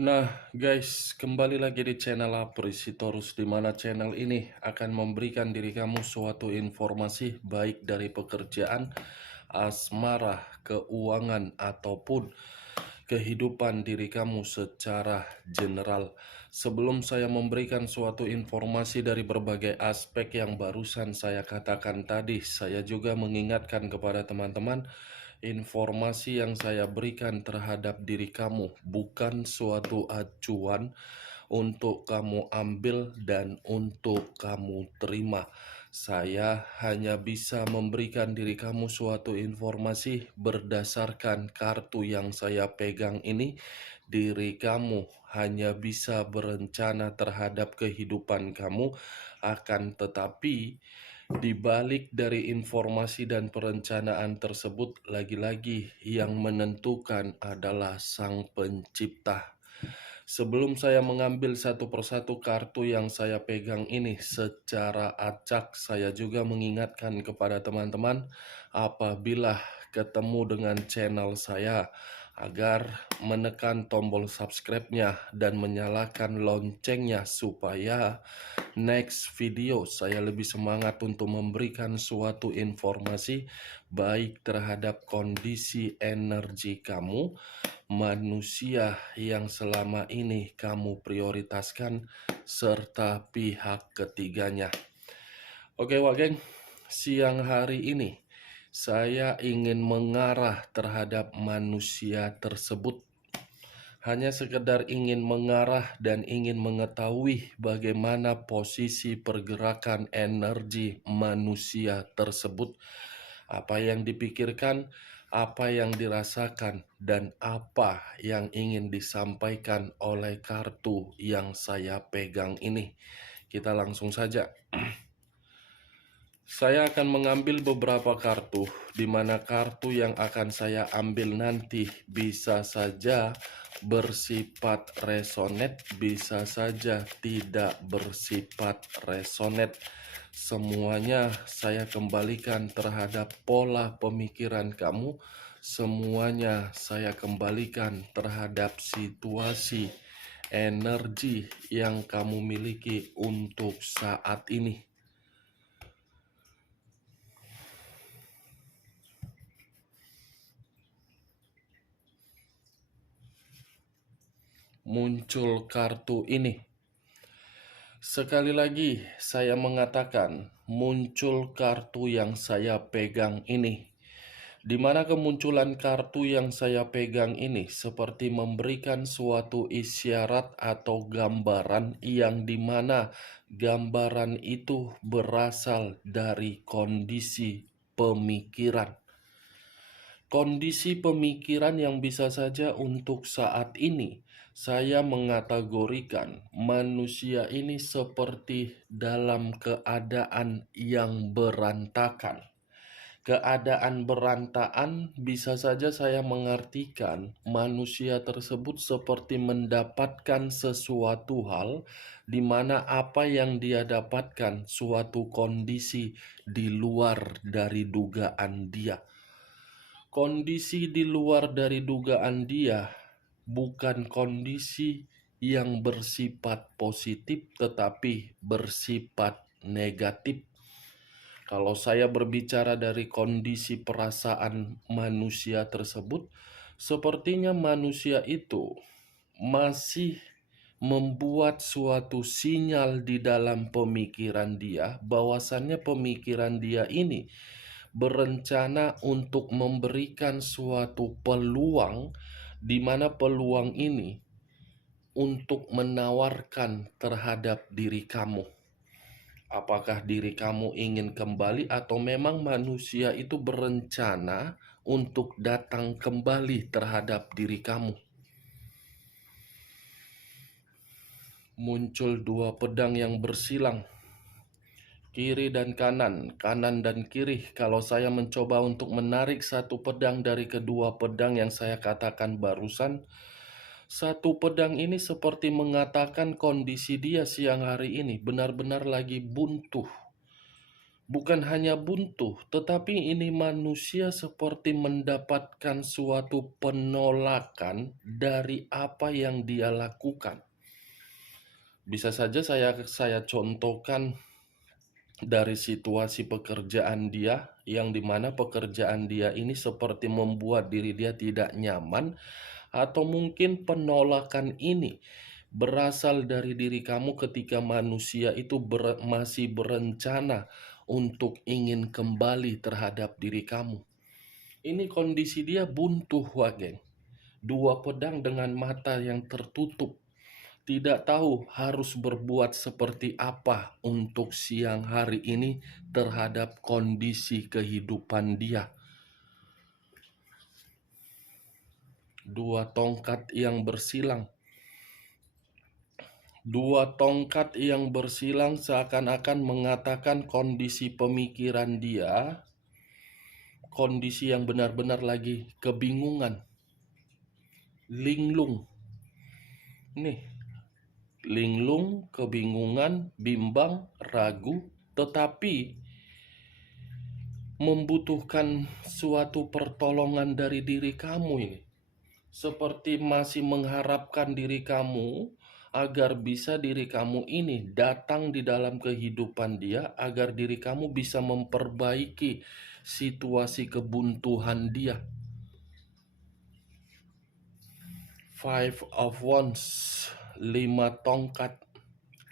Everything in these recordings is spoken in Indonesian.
Nah, guys, kembali lagi di channel Aprisitorus, di mana channel ini akan memberikan diri kamu suatu informasi baik dari pekerjaan, asmara, keuangan, ataupun kehidupan diri kamu secara general. Sebelum saya memberikan suatu informasi dari berbagai aspek yang barusan saya katakan tadi, saya juga mengingatkan kepada teman-teman, informasi yang saya berikan terhadap diri kamu bukan suatu acuan untuk kamu ambil dan untuk kamu terima. Saya hanya bisa memberikan diri kamu suatu informasi berdasarkan kartu yang saya pegang ini. Diri kamu hanya bisa berencana terhadap kehidupan kamu, akan tetapi di balik dari informasi dan perencanaan tersebut, lagi-lagi yang menentukan adalah Sang Pencipta. Sebelum saya mengambil satu persatu kartu yang saya pegang ini secara acak, saya juga mengingatkan kepada teman-teman apabila ketemu dengan channel saya agar menekan tombol subscribe-nya dan menyalakan loncengnya supaya next video saya lebih semangat untuk memberikan suatu informasi baik terhadap kondisi energi kamu, manusia yang selama ini kamu prioritaskan, serta pihak ketiganya. Oke, Wak Geng, siang hari ini saya ingin mengarah terhadap manusia tersebut. Hanya sekedar ingin mengarah dan ingin mengetahui bagaimana posisi pergerakan energi manusia tersebut, apa yang dipikirkan, apa yang dirasakan, dan apa yang ingin disampaikan oleh kartu yang saya pegang ini. Kita langsung saja. Saya akan mengambil beberapa kartu, di mana kartu yang akan saya ambil nanti bisa saja bersifat resonate, bisa saja tidak bersifat resonate. Semuanya saya kembalikan terhadap pola pemikiran kamu, semuanya saya kembalikan terhadap situasi energi yang kamu miliki untuk saat ini. Muncul kartu ini. Sekali lagi saya mengatakan muncul kartu yang saya pegang ini, di mana kemunculan kartu yang saya pegang ini seperti memberikan suatu isyarat atau gambaran yang dimana gambaran itu berasal dari kondisi pemikiran. Kondisi pemikiran yang bisa saja untuk saat ini saya mengategorikan manusia ini seperti dalam keadaan yang berantakan. Keadaan berantakan bisa saja saya mengartikan manusia tersebut seperti mendapatkan sesuatu hal di mana apa yang dia dapatkan suatu kondisi di luar dari dugaan dia. Kondisi di luar dari dugaan dia bukan kondisi yang bersifat positif tetapi bersifat negatif. Kalau saya berbicara dari kondisi perasaan manusia tersebut, sepertinya manusia itu masih membuat suatu sinyal di dalam pemikiran dia bahwasannya pemikiran dia ini berencana untuk memberikan suatu peluang, di mana peluang ini untuk menawarkan terhadap diri kamu. Apakah diri kamu ingin kembali atau memang manusia itu berencana untuk datang kembali terhadap diri kamu? Muncul dua pedang yang bersilang, kiri dan kanan, kanan dan kiri. Kalau saya mencoba untuk menarik satu pedang dari kedua pedang yang saya katakan barusan, satu pedang ini seperti mengatakan kondisi dia siang hari ini benar-benar lagi buntu. Bukan hanya buntu, tetapi ini manusia seperti mendapatkan suatu penolakan dari apa yang dia lakukan. Bisa saja saya contohkan dari situasi pekerjaan dia, yang dimana pekerjaan dia ini seperti membuat diri dia tidak nyaman, atau mungkin penolakan ini berasal dari diri kamu ketika manusia itu masih berencana untuk ingin kembali terhadap diri kamu. Ini kondisi dia buntu, Wageng. Dua pedang dengan mata yang tertutup. Tidak tahu harus berbuat seperti apa untuk siang hari ini terhadap kondisi kehidupan dia. Dua tongkat yang bersilang. Dua tongkat yang bersilang seakan-akan mengatakan kondisi pemikiran dia, kondisi yang benar-benar lagi kebingungan, linglung. Nih, linglung, kebingungan, bimbang, ragu, tetapi membutuhkan suatu pertolongan dari diri kamu ini. Seperti masih mengharapkan diri kamu agar bisa diri kamu ini datang di dalam kehidupan dia, agar diri kamu bisa memperbaiki situasi kebuntuhan dia. Five of Wands, 5 tongkat.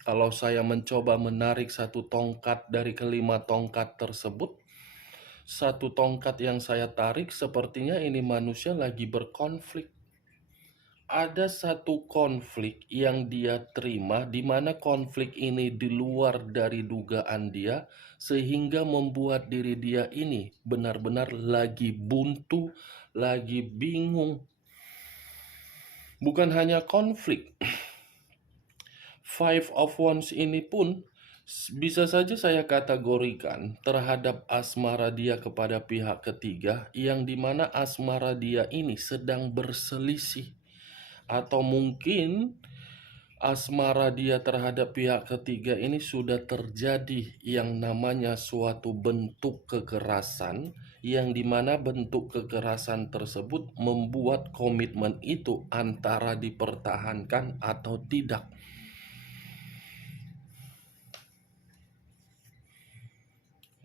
Kalau saya mencoba menarik satu tongkat dari kelima tongkat tersebut, satu tongkat yang saya tarik sepertinya ini manusia lagi berkonflik. Ada satu konflik yang dia terima, di mana konflik ini di luar dari dugaan dia, sehingga membuat diri dia ini benar-benar lagi buntu, lagi bingung. Bukan hanya konflik, Five of Wands ini pun bisa saja saya kategorikan terhadap asmara dia kepada pihak ketiga, yang dimana asmara dia ini sedang berselisih. Atau mungkin asmara dia terhadap pihak ketiga ini sudah terjadi yang namanya suatu bentuk kekerasan, yang dimana bentuk kekerasan tersebut membuat komitmen itu antara dipertahankan atau tidak.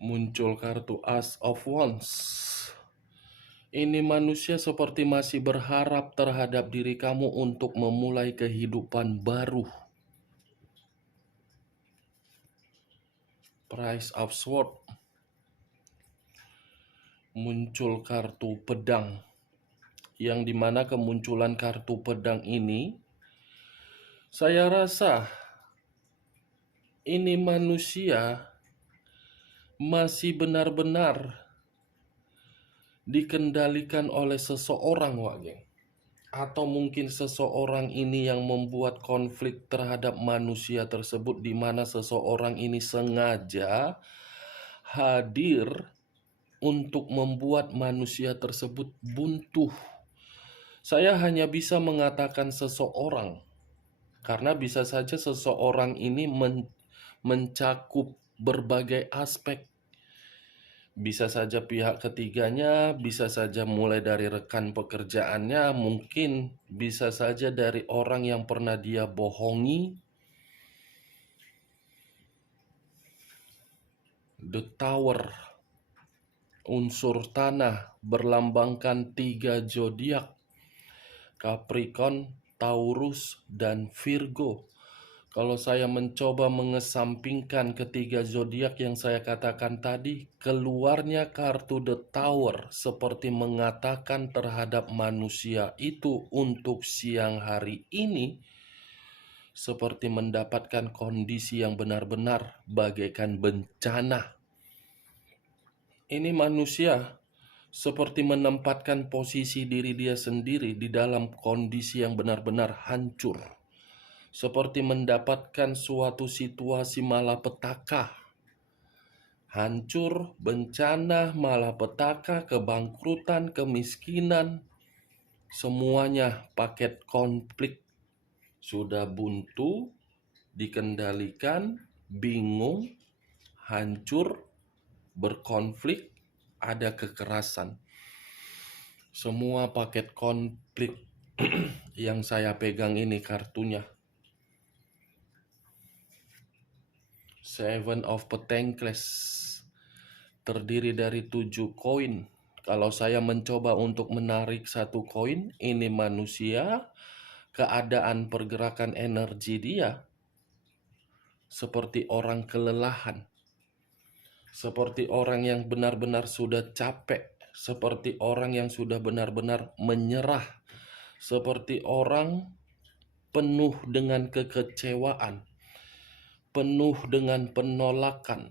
Muncul kartu As of Wands. Ini manusia seperti masih berharap terhadap diri kamu untuk memulai kehidupan baru. Prince of Swords. Muncul kartu pedang, yang dimana kemunculan kartu pedang ini, saya rasa ini manusia masih benar-benar dikendalikan oleh seseorang, Wageng. Atau mungkin seseorang ini yang membuat konflik terhadap manusia tersebut, di mana seseorang ini sengaja hadir untuk membuat manusia tersebut buntu. Saya hanya bisa mengatakan seseorang, karena bisa saja seseorang ini mencakup berbagai aspek. Bisa saja pihak ketiganya, bisa saja mulai dari rekan pekerjaannya, mungkin bisa saja dari orang yang pernah dia bohongi. The Tower, unsur tanah, berlambangkan 3 zodiak, Capricorn, Taurus, dan Virgo. Kalau saya mencoba mengesampingkan ketiga zodiak yang saya katakan tadi, keluarnya kartu The Tower seperti mengatakan terhadap manusia itu untuk siang hari ini seperti mendapatkan kondisi yang benar-benar bagaikan bencana. Ini manusia seperti menempatkan posisi diri dia sendiri di dalam kondisi yang benar-benar hancur. Seperti mendapatkan suatu situasi malapetaka. Hancur, bencana, malapetaka, kebangkrutan, kemiskinan. Semuanya paket konflik. Sudah buntu, dikendalikan, bingung, hancur, berkonflik, ada kekerasan. Semua paket konflik yang saya pegang ini kartunya. Seven of Pentacles terdiri dari 7 koin. Kalau saya mencoba untuk menarik satu koin, ini manusia, keadaan pergerakan energi dia seperti orang kelelahan, seperti orang yang benar-benar sudah capek, seperti orang yang sudah benar-benar menyerah, seperti orang penuh dengan kekecewaan, penuh dengan penolakan.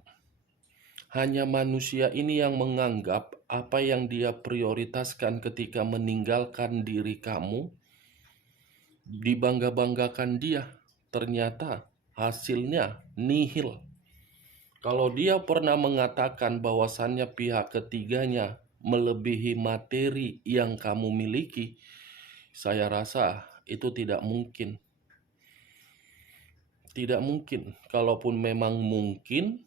Hanya manusia ini yang menganggap apa yang dia prioritaskan ketika meninggalkan diri kamu, dibangga-banggakan dia. Ternyata hasilnya nihil. Kalau dia pernah mengatakan bahwasannya pihak ketiganya melebihi materi yang kamu miliki, saya rasa itu tidak mungkin. Tidak mungkin. Kalaupun memang mungkin,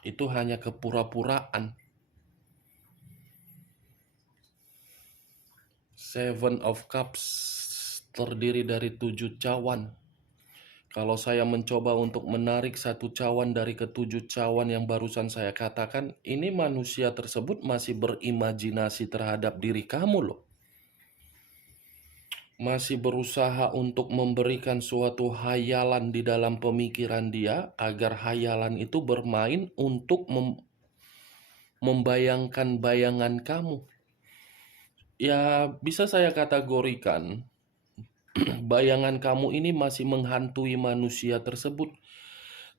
itu hanya kepura-puraan. Seven of Cups terdiri dari 7 cawan. Kalau saya mencoba untuk menarik satu cawan dari ketujuh cawan yang barusan saya katakan, ini manusia tersebut masih berimajinasi terhadap diri kamu loh. Masih berusaha untuk memberikan suatu hayalan di dalam pemikiran dia, agar hayalan itu bermain untuk membayangkan bayangan kamu. Ya, bisa saya kategorikan, bayangan kamu ini masih menghantui manusia tersebut.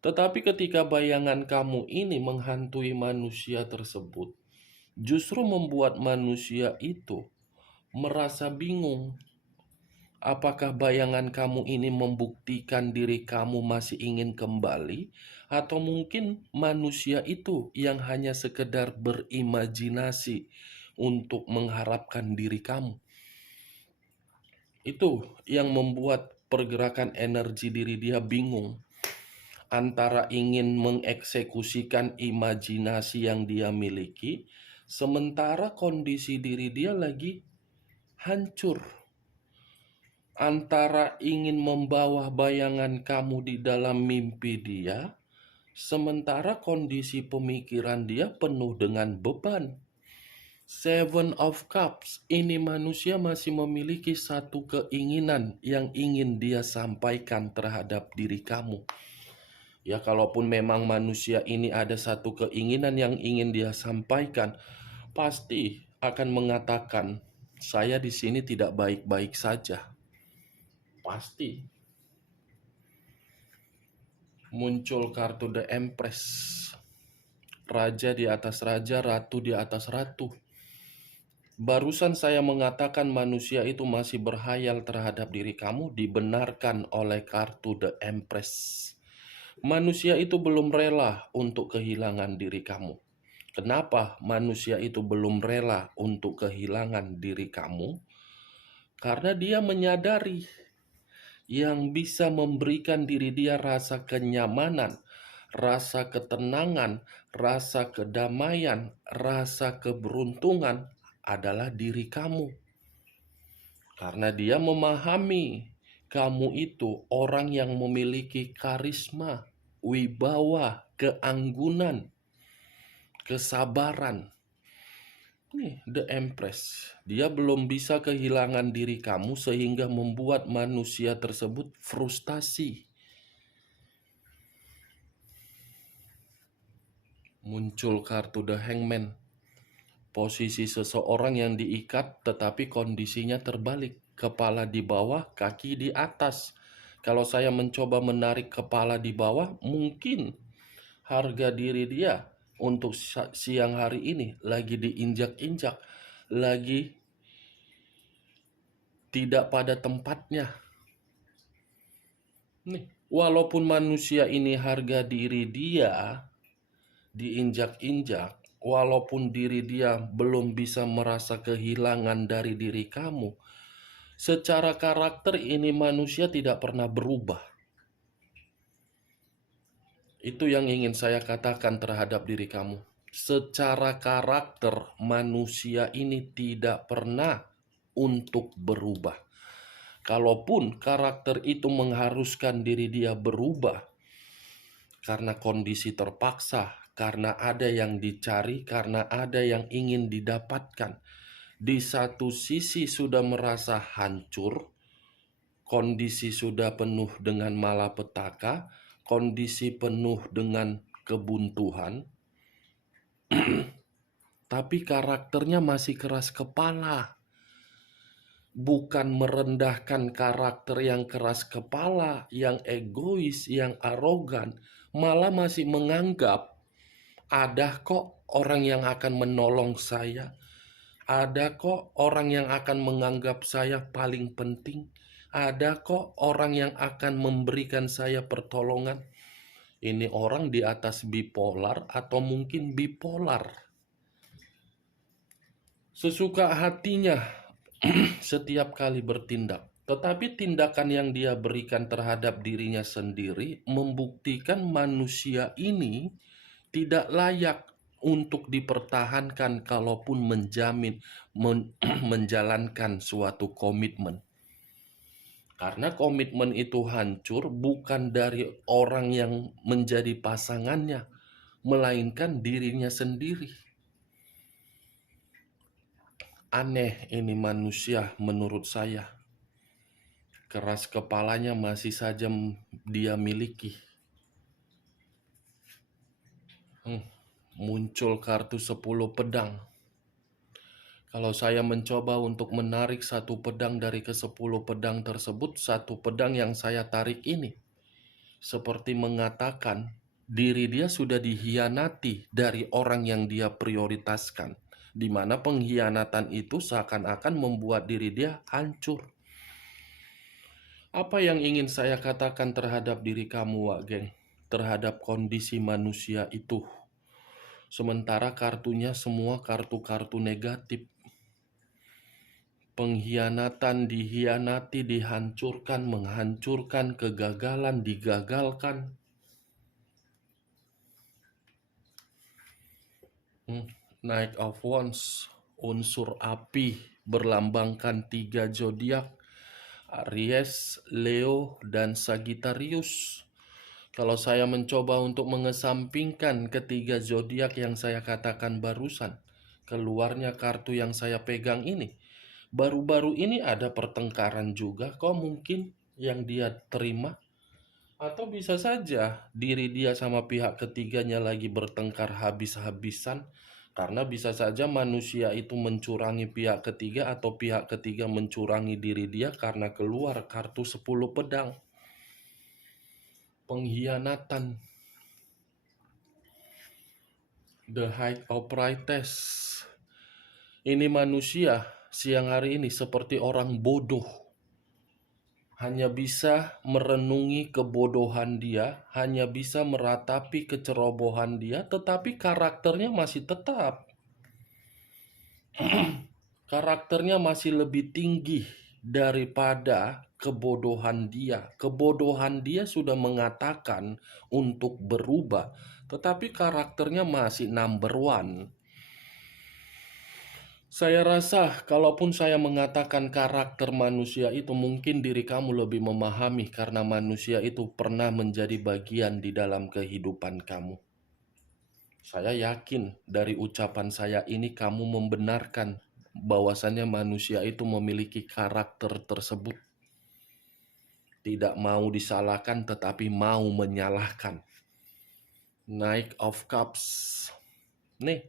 Tetapi ketika bayangan kamu ini menghantui manusia tersebut, justru membuat manusia itu merasa bingung. Apakah bayangan kamu ini membuktikan diri kamu masih ingin kembali, atau mungkin manusia itu yang hanya sekedar berimajinasi untuk mengharapkan diri kamu? Itu yang membuat pergerakan energi diri dia bingung, antara ingin mengeksekusikan imajinasi yang dia miliki, sementara kondisi diri dia lagi hancur. Antara ingin membawa bayangan kamu di dalam mimpi dia, sementara kondisi pemikiran dia penuh dengan beban. Seven of Cups, ini manusia masih memiliki satu keinginan yang ingin dia sampaikan terhadap diri kamu. Ya, kalaupun memang manusia ini ada satu keinginan yang ingin dia sampaikan, pasti akan mengatakan, saya di sini tidak baik-baik saja. Pasti. Muncul kartu The Empress. Raja di atas raja, ratu di atas ratu. Barusan saya mengatakan manusia itu masih berhayal terhadap diri kamu, dibenarkan oleh kartu The Empress. Manusia itu belum rela untuk kehilangan diri kamu. Kenapa manusia itu belum rela untuk kehilangan diri kamu? Karena dia menyadari yang bisa memberikan diri dia rasa kenyamanan, rasa ketenangan, rasa kedamaian, rasa keberuntungan adalah diri kamu. Karena dia memahami kamu itu orang yang memiliki karisma, wibawa, keanggunan, kesabaran. Nih, The Empress. Dia belum bisa kehilangan diri kamu sehingga membuat manusia tersebut frustasi. Muncul kartu The Hangman. Posisi seseorang yang diikat tetapi kondisinya terbalik. Kepala di bawah, kaki di atas. Kalau saya mencoba menarik kepala di bawah, mungkin harga diri dia untuk siang hari ini lagi diinjak-injak, lagi tidak pada tempatnya. Nih, walaupun manusia ini harga diri dia diinjak-injak, walaupun diri dia belum bisa merasa kehilangan dari diri kamu, secara karakter ini manusia tidak pernah berubah. Itu yang ingin saya katakan terhadap diri kamu. Secara karakter, manusia ini tidak pernah untuk berubah. Kalaupun karakter itu mengharuskan diri dia berubah karena kondisi terpaksa, karena ada yang dicari, karena ada yang ingin didapatkan. Di satu sisi sudah merasa hancur, kondisi sudah penuh dengan malapetaka, kondisi penuh dengan kebuntuan, tapi karakternya masih keras kepala. Bukan merendahkan karakter yang keras kepala, yang egois, yang arogan, malah masih menganggap ada kok orang yang akan menolong saya, ada kok orang yang akan menganggap saya paling penting, ada kok orang yang akan memberikan saya pertolongan. Ini orang di atas bipolar atau mungkin bipolar. Sesuka hatinya setiap kali bertindak. Tetapi tindakan yang dia berikan terhadap dirinya sendiri membuktikan manusia ini tidak layak untuk dipertahankan kalaupun menjalankan suatu komitmen. Karena komitmen itu hancur bukan dari orang yang menjadi pasangannya, melainkan dirinya sendiri. Aneh ini manusia menurut saya. Keras kepalanya masih saja dia miliki. Muncul kartu 10 pedang. Kalau saya mencoba untuk menarik satu pedang dari ke-10 pedang tersebut, satu pedang yang saya tarik ini seperti mengatakan diri dia sudah dihianati dari orang yang dia prioritaskan, di mana pengkhianatan itu seakan-akan membuat diri dia hancur. Apa yang ingin saya katakan terhadap diri kamu, Wak Geng? Terhadap kondisi manusia itu. Sementara kartunya semua kartu-kartu negatif. Pengkhianatan, dihianati, dihancurkan, menghancurkan, kegagalan, digagalkan. Knight of Wands, unsur api, berlambangkan 3 zodiak, Aries, Leo, dan Sagittarius. Kalau saya mencoba untuk mengesampingkan ketiga zodiak yang saya katakan barusan, keluarnya kartu yang saya pegang ini. Baru-baru ini ada pertengkaran juga kok mungkin yang dia terima. Atau bisa saja diri dia sama pihak ketiganya lagi bertengkar habis-habisan. Karena bisa saja manusia itu mencurangi pihak ketiga atau pihak ketiga mencurangi diri dia karena keluar kartu 10 pedang. Pengkhianatan. The High Priestess. Ini manusia siang hari ini seperti orang bodoh. Hanya bisa merenungi kebodohan dia, hanya bisa meratapi kecerobohan dia, tetapi karakternya masih tetap. Karakternya masih lebih tinggi daripada kebodohan dia. Kebodohan dia sudah mengatakan untuk berubah, tetapi karakternya masih number one. Saya rasa kalaupun saya mengatakan karakter manusia itu, mungkin diri kamu lebih memahami karena manusia itu pernah menjadi bagian di dalam kehidupan kamu. Saya yakin dari ucapan saya ini kamu membenarkan bahwasannya manusia itu memiliki karakter tersebut. Tidak mau disalahkan tetapi mau menyalahkan. Knight of Cups. Nih,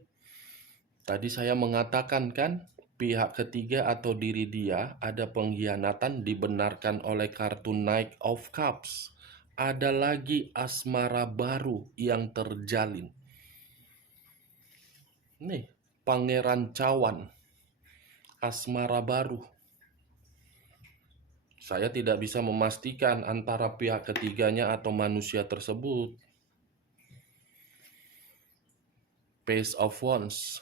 tadi saya mengatakan kan, pihak ketiga atau diri dia ada pengkhianatan dibenarkan oleh kartu Knight of Cups. Ada lagi asmara baru yang terjalin. Nih, Pangeran Cawan. Asmara baru. Saya tidak bisa memastikan antara pihak ketiganya atau manusia tersebut. Page of Wands.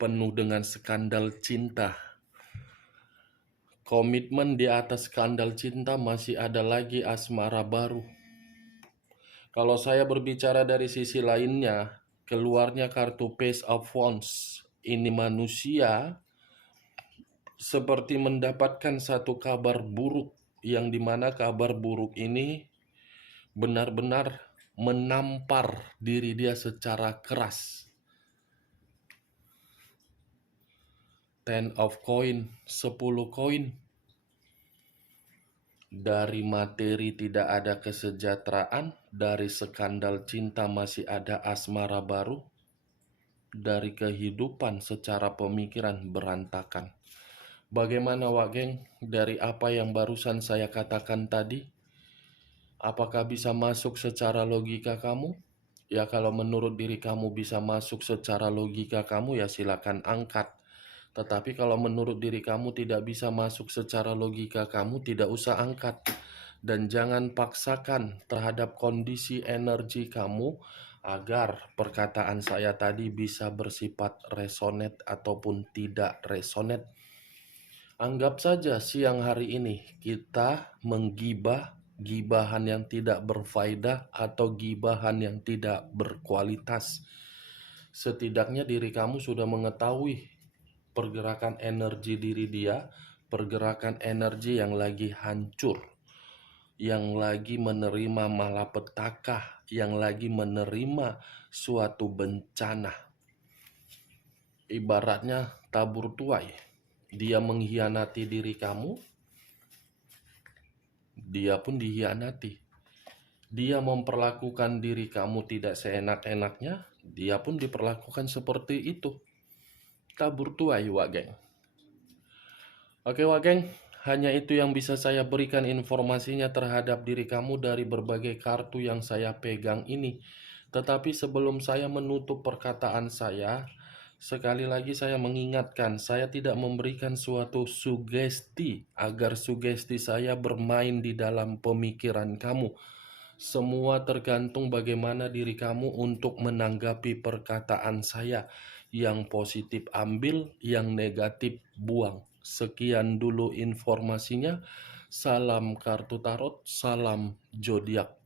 Penuh dengan skandal cinta. Komitmen di atas skandal cinta masih ada lagi asmara baru. Kalau saya berbicara dari sisi lainnya, keluarnya kartu Page of Wands. Ini manusia seperti mendapatkan satu kabar buruk, yang dimana kabar buruk ini benar-benar menampar diri dia secara keras. Ten of Coin, 10 koin. Dari materi tidak ada kesejahteraan, dari skandal cinta masih ada asmara baru, dari kehidupan secara pemikiran berantakan. Bagaimana Wak Geng dari apa yang barusan saya katakan tadi? Apakah bisa masuk secara logika kamu? Ya kalau menurut diri kamu bisa masuk secara logika kamu, ya silakan angkat. Tetapi kalau menurut diri kamu tidak bisa masuk secara logika kamu, tidak usah angkat. Dan jangan paksakan terhadap kondisi energi kamu agar perkataan saya tadi bisa bersifat resonate ataupun tidak resonate. Anggap saja siang hari ini kita menggibah, gibahan yang tidak berfaedah atau gibahan yang tidak berkualitas. Setidaknya diri kamu sudah mengetahui pergerakan energi diri dia, pergerakan energi yang lagi hancur, yang lagi menerima malapetaka, yang lagi menerima suatu bencana. Ibaratnya tabur tuai. Dia mengkhianati diri kamu, dia pun dikhianati. Dia memperlakukan diri kamu tidak seenak-enaknya, dia pun diperlakukan seperti itu. Tabur tuai, Wak Geng. Oke, Wak Geng, hanya itu yang bisa saya berikan informasinya terhadap diri kamu dari berbagai kartu yang saya pegang ini. Tetapi sebelum saya menutup perkataan saya, sekali lagi saya mengingatkan, saya tidak memberikan suatu sugesti agar sugesti saya bermain di dalam pemikiran kamu. Semua tergantung bagaimana diri kamu untuk menanggapi perkataan saya. Yang positif ambil, yang negatif buang. Sekian dulu informasinya. Salam kartu tarot, salam zodiak.